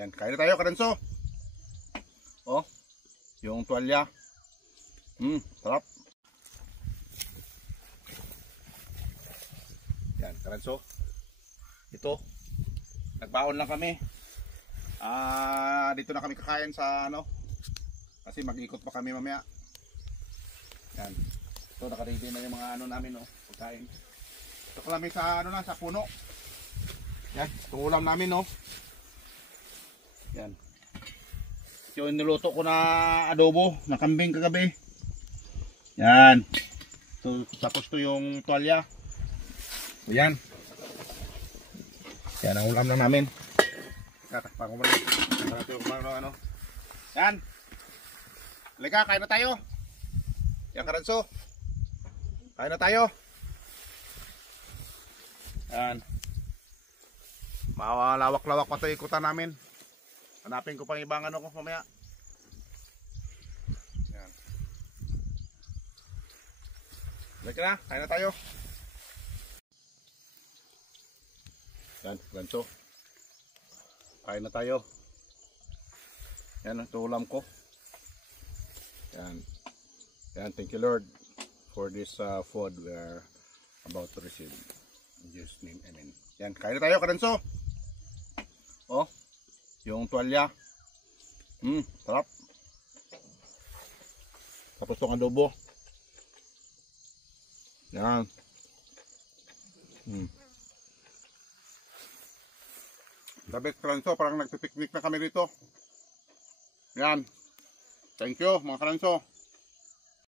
Yan, kain na tayo, Karenso. Oh, yung tuwalya. Sarap. Yan, Karenso. Ito, nagbaon lang kami. Dito na kami kakain sa ano, kasi mag-ikot pa kami mamaya. Yan. Ito, nakaready na yung mga ano namin, oh, pagkain. Ito kami sa ano na, sa puno. Yan, itong ulam namin, oh. Yan. Yung niluto ko na adobo, na kambing kagabi. Yan. Ito, tapos to yung tuwalya. Yan. Yan ang ulam lang namin. Tatakpan ko muna. Ito yung ano. Yan. Halika, kain na tayo. Yan, Karenso. Kain na tayo. Yan. Malawak-lawak pa ito ikutan namin. Hanapin ko pang ibang ano ko mamaya. Yan. Halika na, kain na tayo. Yan, Karenso. Kain na tayo. Yan ang ulam ko. Yan. Yan, thank you Lord for this food we are about to receive. In Jesus' name, amen. Yan, kain na tayo, Karenso. Oh, yung tuwalya. Sarap. Tapos itong adobo. Yan. Sabi, Karenso, parang nagpipiknik na kami dito. Yan. Thank you, mga Karenso.